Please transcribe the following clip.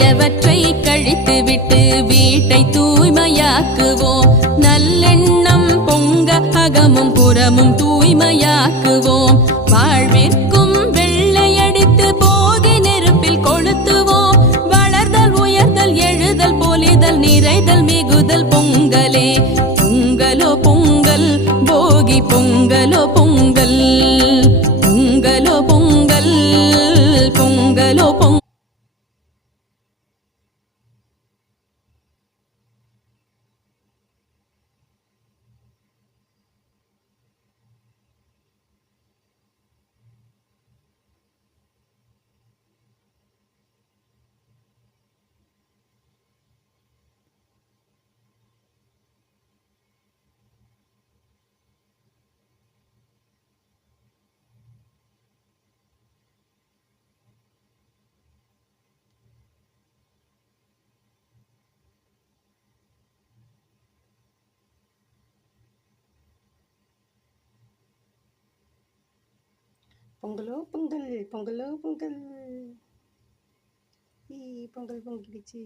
பழையவற்றை கழித்துவிட்டு வீட்டை தூய்மையாக்குவோம். நல்லெண்ணம் பொங்க அகமும் புறமும் தூய்மையாக்குவோம். வாழ்விற்கும் வெள்ளையடித்து போகி நெருப்பில் கொளுத்துவோம். வளர்தல் உயர்தல் எழுதல் பொலிதல் நிறைதல் மிகுதல் பொங்கலே. பொங்கலோ பொங்கல் போகி பொங்கலோ பொங்கல், பொங்கலோ பொங்கல், பொங்கலோ பொங்கல். பொங்கலோ பொங்கல், பொங்கலோ பொங்கல், பொங்கல் பொங்கிடுச்சு.